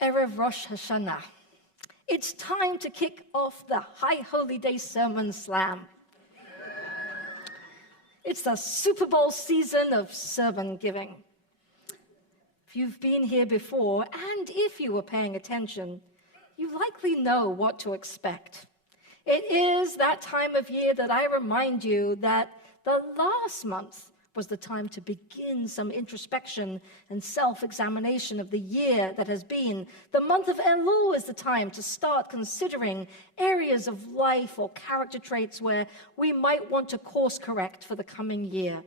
Erev Rosh Hashanah. It's time to kick off the High Holy Day Sermon Slam. It's the Super Bowl season of sermon giving. If you've been here before, and if you were paying attention, you likely know what to expect. It is that time of year that I remind you that the last month was the time to begin some introspection and self-examination of the year that has been. The month of Elul is the time to start considering areas of life or character traits where we might want to course correct for the coming year.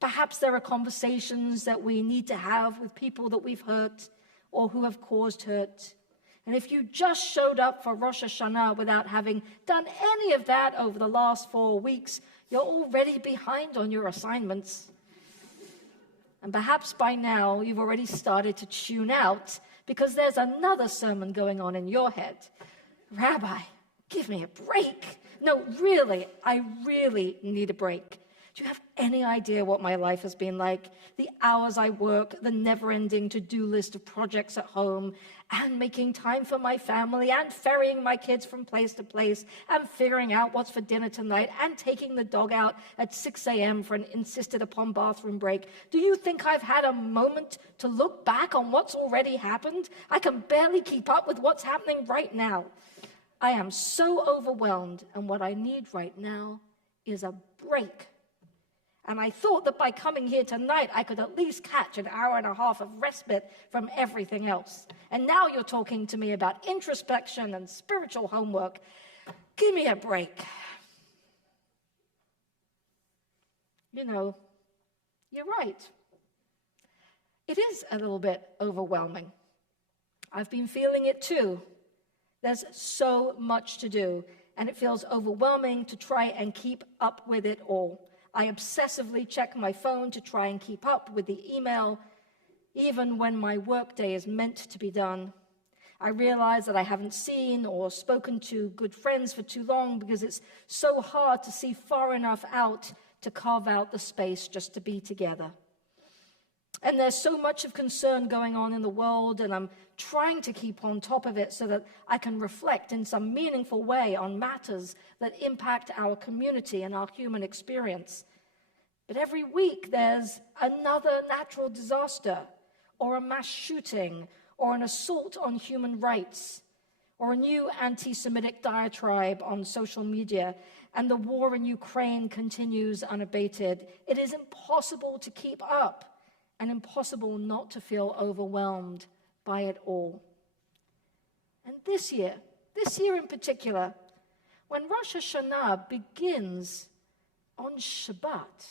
Perhaps there are conversations that we need to have with people that we've hurt or who have caused hurt. And if you just showed up for Rosh Hashanah without having done any of that over the last 4 weeks, you're already behind on your assignments. And perhaps by now you've already started to tune out because there's another sermon going on in your head. Rabbi, give me a break. No, really, I really need a break. Do you have any idea what my life has been like? The hours I work, the never-ending to-do list of projects at home, and making time for my family, and ferrying my kids from place to place, and figuring out what's for dinner tonight, and taking the dog out at 6 a.m. for an insisted-upon bathroom break. Do you think I've had a moment to look back on what's already happened? I can barely keep up with what's happening right now. I am so overwhelmed, and what I need right now is a break. And I thought that by coming here tonight, I could at least catch an hour and a half of respite from everything else. And now you're talking to me about introspection and spiritual homework. Give me a break. You know, you're right. It is a little bit overwhelming. I've been feeling it too. There's so much to do, and it feels overwhelming to try and keep up with it all. I obsessively check my phone to try and keep up with the email, even when my workday is meant to be done. I realize that I haven't seen or spoken to good friends for too long because it's so hard to see far enough out to carve out the space just to be together. And there's so much of concern going on in the world, and I'm trying to keep on top of it so that I can reflect in some meaningful way on matters that impact our community and our human experience. But every week there's another natural disaster, or a mass shooting, or an assault on human rights, or a new anti-Semitic diatribe on social media, and the war in Ukraine continues unabated. It is impossible to keep up, and impossible not to feel overwhelmed by it all. And this year in particular, when Rosh Hashanah begins on Shabbat,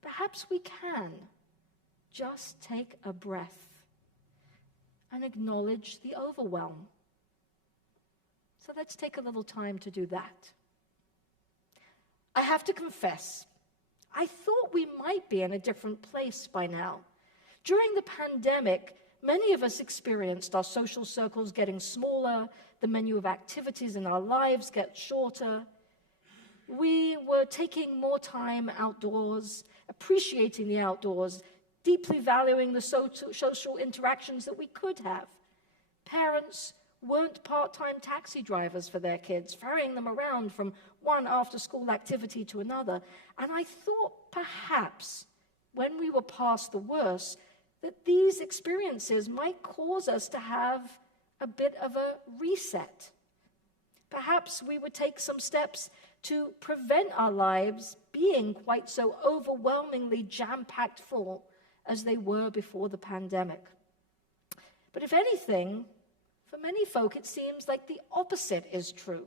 perhaps we can just take a breath and acknowledge the overwhelm. So let's take a little time to do that. I have to confess, I thought we might be in a different place by now. During the pandemic, many of us experienced our social circles getting smaller, the menu of activities in our lives get shorter. We were taking more time outdoors, appreciating the outdoors, deeply valuing the social interactions that we could have. Parents weren't part-time taxi drivers for their kids, ferrying them around from one after-school activity to another. And I thought perhaps when we were past the worst, that these experiences might cause us to have a bit of a reset. Perhaps we would take some steps to prevent our lives being quite so overwhelmingly jam-packed full as they were before the pandemic. But if anything, for many folk, it seems like the opposite is true.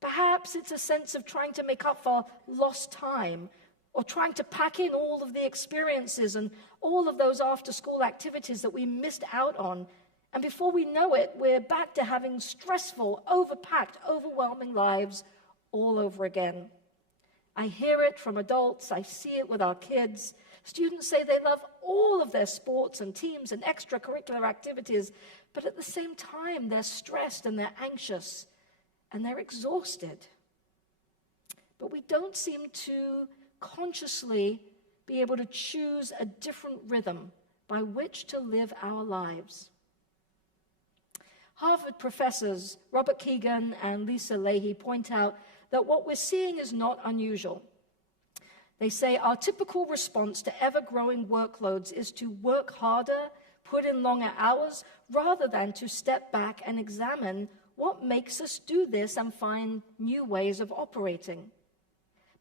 Perhaps it's a sense of trying to make up for lost time, or trying to pack in all of the experiences and all of those after-school activities that we missed out on. And before we know it, we're back to having stressful, overpacked, overwhelming lives all over again. I hear it from adults. I see it with our kids. Students say they love all of their sports and teams and extracurricular activities, but at the same time, they're stressed and they're anxious and they're exhausted. But we don't seem to consciously be able to choose a different rhythm by which to live our lives. Harvard professors Robert Keegan and Lisa Leahy point out that what we're seeing is not unusual. They say our typical response to ever-growing workloads is to work harder, put in longer hours, rather than to step back and examine what makes us do this and find new ways of operating.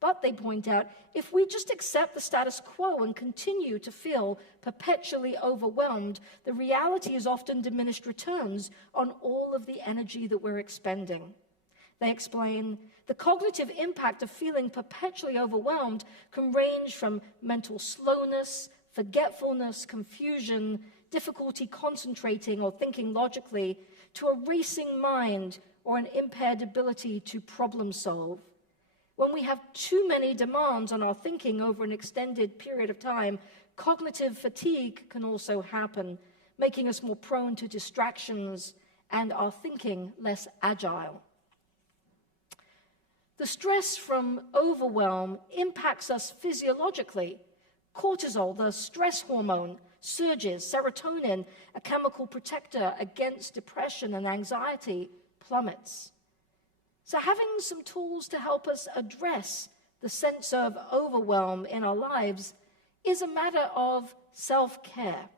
But they point out, if we just accept the status quo and continue to feel perpetually overwhelmed, the reality is often diminished returns on all of the energy that we're expending. They explain, the cognitive impact of feeling perpetually overwhelmed can range from mental slowness, forgetfulness, confusion, difficulty concentrating or thinking logically, to a racing mind or an impaired ability to problem solve. When we have too many demands on our thinking over an extended period of time, cognitive fatigue can also happen, making us more prone to distractions and our thinking less agile. The stress from overwhelm impacts us physiologically. Cortisol, the stress hormone, surges. Serotonin, a chemical protector against depression and anxiety, plummets. So having some tools to help us address the sense of overwhelm in our lives is a matter of self-care.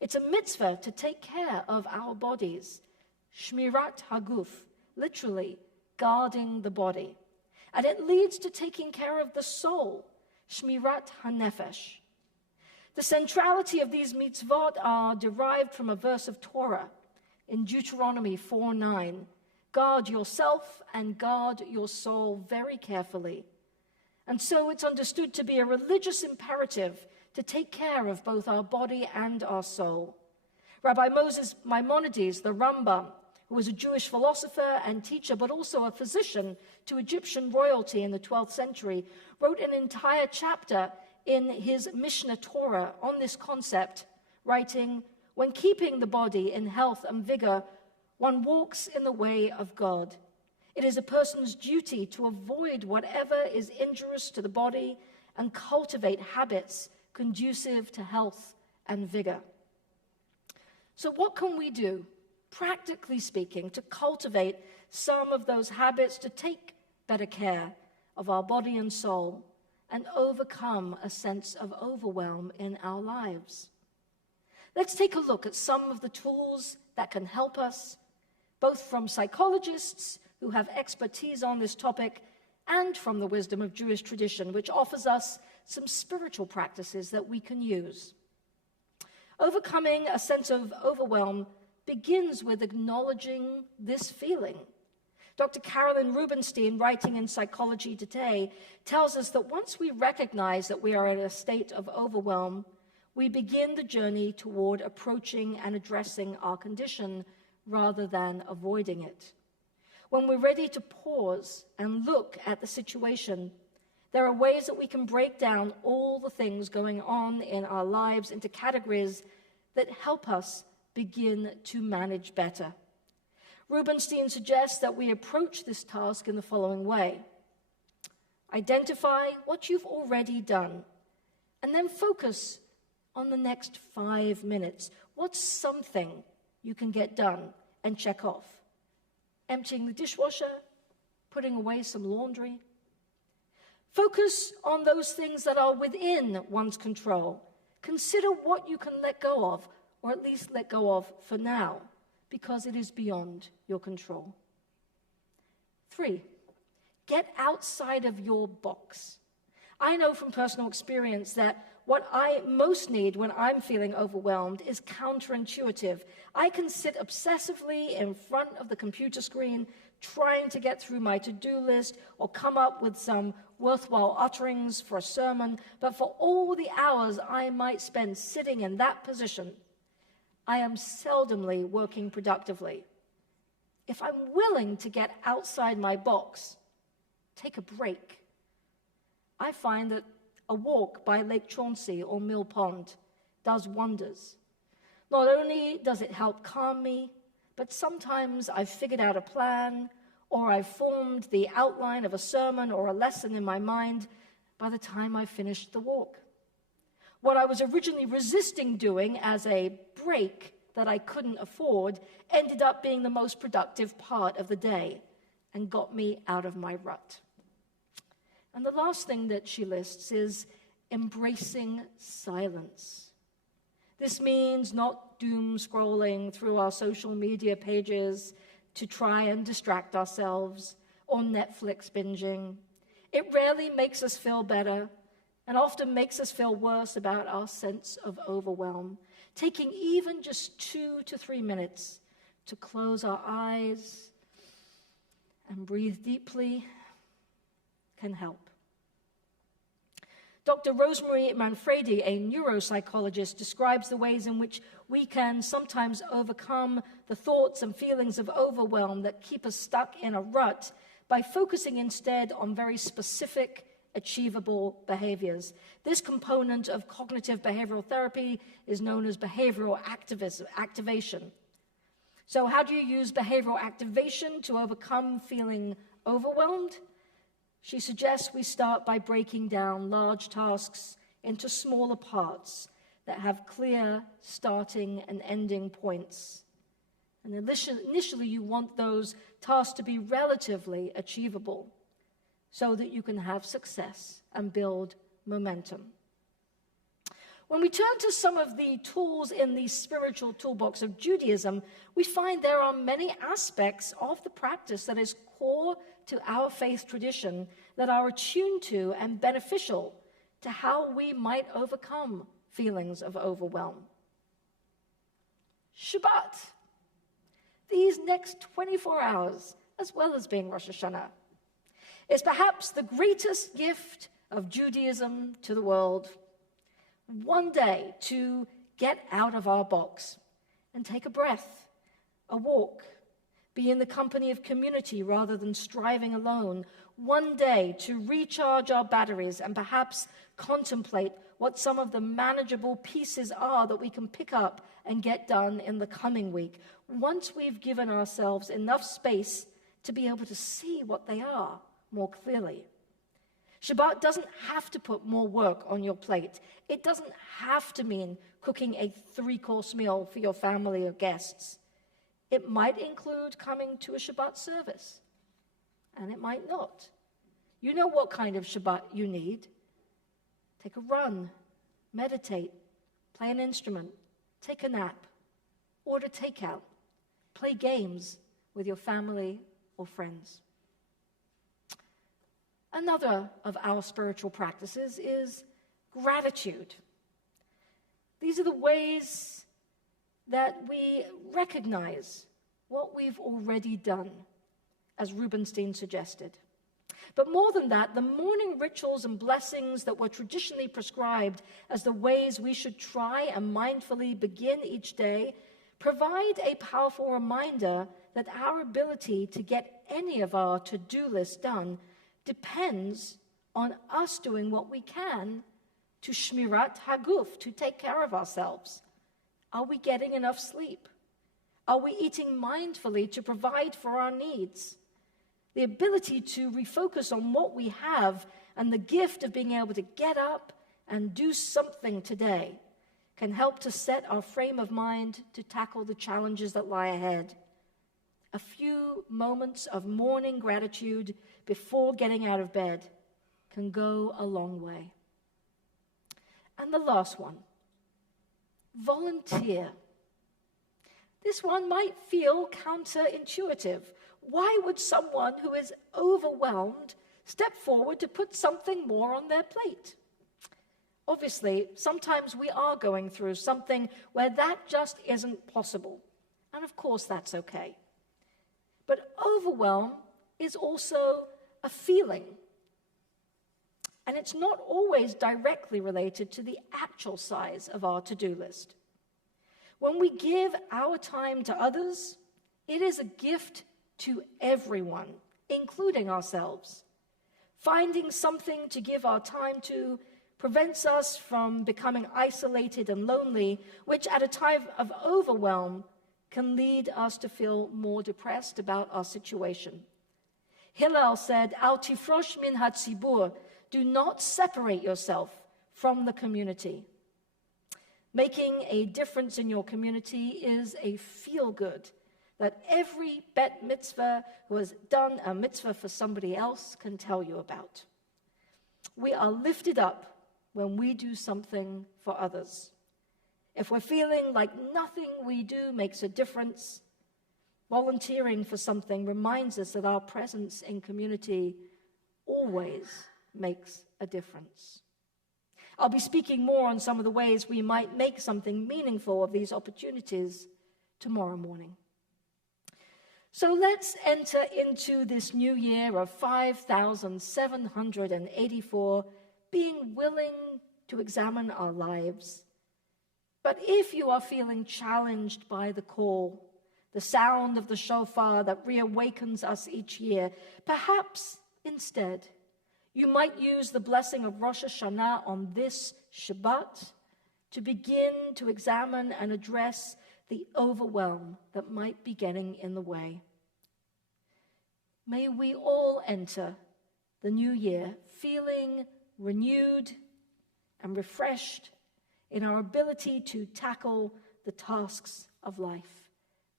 It's a mitzvah to take care of our bodies. Shmirat haguf, literally, guarding the body. And it leads to taking care of the soul, Shmirat hanefesh. The centrality of these mitzvot are derived from a verse of Torah in Deuteronomy 4:9. Guard yourself and guard your soul very carefully. And so it's understood to be a religious imperative to take care of both our body and our soul. Rabbi Moses Maimonides, the Rambam, who was a Jewish philosopher and teacher, but also a physician to Egyptian royalty in the 12th century, wrote an entire chapter in his Mishnah Torah on this concept, writing, when keeping the body in health and vigor, one walks in the way of God. It is a person's duty to avoid whatever is injurious to the body and cultivate habits conducive to health and vigor. So what can we do, practically speaking, to cultivate some of those habits to take better care of our body and soul and overcome a sense of overwhelm in our lives? Let's take a look at some of the tools that can help us, both from psychologists who have expertise on this topic and from the wisdom of Jewish tradition, which offers us some spiritual practices that we can use. Overcoming a sense of overwhelm begins with acknowledging this feeling. Dr. Carolyn Rubinstein, writing in Psychology Today, tells us that once we recognize that we are in a state of overwhelm, we begin the journey toward approaching and addressing our condition rather than avoiding it. When we're ready to pause and look at the situation, there are ways that we can break down all the things going on in our lives into categories that help us begin to manage better. Rubinstein suggests that we approach this task in the following way. Identify what you've already done, and then focus on the next 5 minutes. What's something you can get done and check off? Emptying the dishwasher, putting away some laundry. Focus on those things that are within one's control. Consider what you can let go of, or at least let go of for now, because it is beyond your control. 3, get outside of your box. I know from personal experience that what I most need when I'm feeling overwhelmed is counterintuitive. I can sit obsessively in front of the computer screen trying to get through my to-do list or come up with some worthwhile utterings for a sermon, but for all the hours I might spend sitting in that position, I am seldomly working productively. If I'm willing to get outside my box, take a break, I find that a walk by Lake Chauncey or Mill Pond does wonders. Not only does it help calm me, but sometimes I've figured out a plan, or I've formed the outline of a sermon or a lesson in my mind by the time I finished the walk. What I was originally resisting doing as a break that I couldn't afford ended up being the most productive part of the day and got me out of my rut. And the last thing that she lists is embracing silence. This means not doom scrolling through our social media pages to try and distract ourselves, or Netflix binging. It rarely makes us feel better and often makes us feel worse about our sense of overwhelm. Taking even just 2 to 3 minutes to close our eyes and breathe deeply can help. Dr. Rosemary Manfredi, a neuropsychologist, describes the ways in which we can sometimes overcome the thoughts and feelings of overwhelm that keep us stuck in a rut by focusing instead on very specific, achievable behaviors. This component of cognitive behavioral therapy is known as behavioral activation. So how do you use behavioral activation to overcome feeling overwhelmed? She suggests we start by breaking down large tasks into smaller parts that have clear starting and ending points. And initially, you want those tasks to be relatively achievable so that you can have success and build momentum. When we turn to some of the tools in the spiritual toolbox of Judaism, we find there are many aspects of the practice that is core to our faith tradition that are attuned to and beneficial to how we might overcome feelings of overwhelm. Shabbat. These next 24 hours, as well as being Rosh Hashanah, is perhaps the greatest gift of Judaism to the world. One day to get out of our box and take a breath, a walk, be in the company of community rather than striving alone. One day to recharge our batteries and perhaps contemplate what some of the manageable pieces are that we can pick up and get done in the coming week, once we've given ourselves enough space to be able to see what they are more clearly. Shabbat doesn't have to put more work on your plate. It doesn't have to mean cooking a 3-course meal for your family or guests. It might include coming to a Shabbat service, and it might not. You know what kind of Shabbat you need. Take a run, meditate, play an instrument, take a nap, order takeout, play games with your family or friends. Another of our spiritual practices is gratitude. These are the ways that we recognize what we've already done, as Rubenstein suggested. But more than that, the morning rituals and blessings that were traditionally prescribed as the ways we should try and mindfully begin each day provide a powerful reminder that our ability to get any of our to-do list done depends on us doing what we can to shmirat haguf, to take care of ourselves. Are we getting enough sleep? Are we eating mindfully to provide for our needs? The ability to refocus on what we have and the gift of being able to get up and do something today can help to set our frame of mind to tackle the challenges that lie ahead. A few moments of morning gratitude before getting out of bed can go a long way. And the last one, volunteer. This one might feel counterintuitive. Why would someone who is overwhelmed step forward to put something more on their plate? Obviously, sometimes we are going through something where that just isn't possible. And of course, that's okay. But overwhelm is also a feeling. And it's not always directly related to the actual size of our to-do list. When we give our time to others, it is a gift to everyone, including ourselves. Finding something to give our time to prevents us from becoming isolated and lonely, which at a time of overwhelm can lead us to feel more depressed about our situation. Hillel said, Al tifrosh min hatzibur, do not separate yourself from the community. Making a difference in your community is a feel-good that every bet mitzvah who has done a mitzvah for somebody else can tell you about. We are lifted up when we do something for others. If we're feeling like nothing we do makes a difference, volunteering for something reminds us that our presence in community always makes a difference. I'll be speaking more on some of the ways we might make something meaningful of these opportunities tomorrow morning. So let's enter into this new year of 5,784 being willing to examine our lives. But if you are feeling challenged by the call, the sound of the shofar that reawakens us each year, perhaps instead you might use the blessing of Rosh Hashanah on this Shabbat to begin to examine and address the overwhelm that might be getting in the way. May we all enter the new year feeling renewed and refreshed in our ability to tackle the tasks of life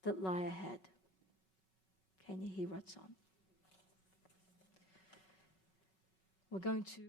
that lie ahead. Can you hear what's on? We're going to